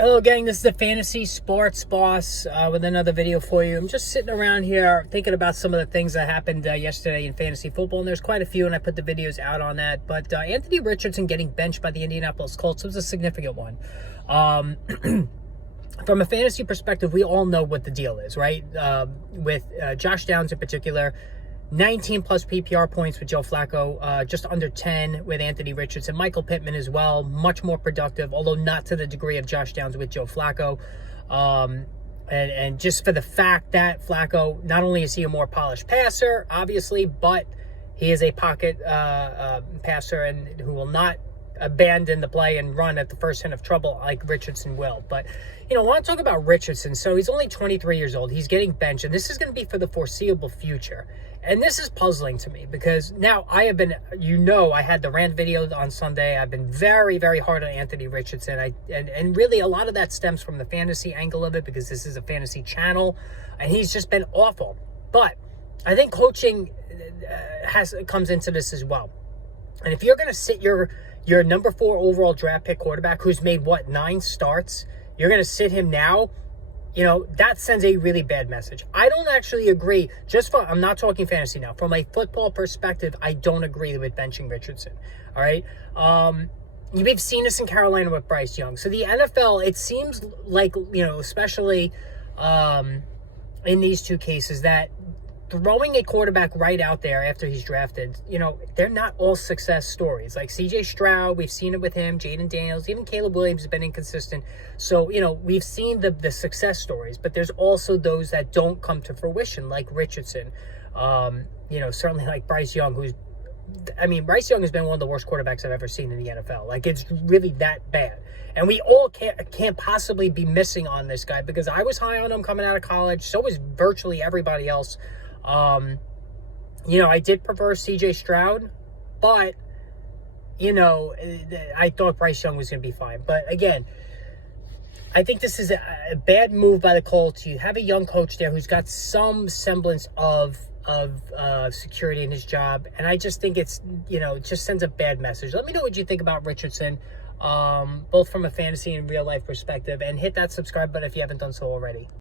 Hello gang, this is the Fantasy Sports Boss with another video for you. I'm just sitting around here thinking about some of the things that happened yesterday in fantasy football, and there's quite a few, and I put the videos out on that. But Anthony Richardson getting benched by the Indianapolis Colts was a significant one. From a fantasy perspective, we all know what the deal is, right? With Josh Downs in particular, 19 plus PPR points with Joe Flacco, just under 10 with Anthony Richardson. Michael Pittman as well, much more productive, although not to the degree of Josh Downs with Joe Flacco. And just for the fact that Flacco, not only is he a more polished passer, obviously, but he is a pocket passer and who will not abandon the play and run at the first hint of trouble like Richardson will. But, I want to talk about Richardson. So he's only 23 years old. He's getting benched, and this is going to be for the foreseeable future. And this is puzzling to me because now I have been, I had the rant video on Sunday. I've been very, very hard on Anthony Richardson. And really a lot of that stems from the fantasy angle of it because this is a fantasy channel, and he's just been awful. But I think coaching comes into this as well. And if you're going to sit your number 4 overall draft pick quarterback who's made, 9 starts, you're going to sit him now, that sends a really bad message. I don't actually agree, I'm not talking fantasy now. From a football perspective, I don't agree with benching Richardson, all right? We've seen this in Carolina with Bryce Young. So the NFL, it seems like, especially in these two cases, that throwing a quarterback right out there after he's drafted, they're not all success stories. Like C.J. Stroud, we've seen it with him, Jaden Daniels, even Caleb Williams has been inconsistent. So, we've seen the success stories, but there's also those that don't come to fruition, like Richardson. Certainly like Bryce Young, Bryce Young has been one of the worst quarterbacks I've ever seen in the NFL. Like, it's really that bad. And we all can't possibly be missing on this guy because I was high on him coming out of college. So was virtually everybody else. I did prefer C.J. Stroud, but, I thought Bryce Young was going to be fine. But again, I think this is a bad move by the Colts. You have a young coach there who's got some semblance of security in his job. And I just think it's, it just sends a bad message. Let me know what you think about Richardson, both from a fantasy and real life perspective, and hit that subscribe button if you haven't done so already.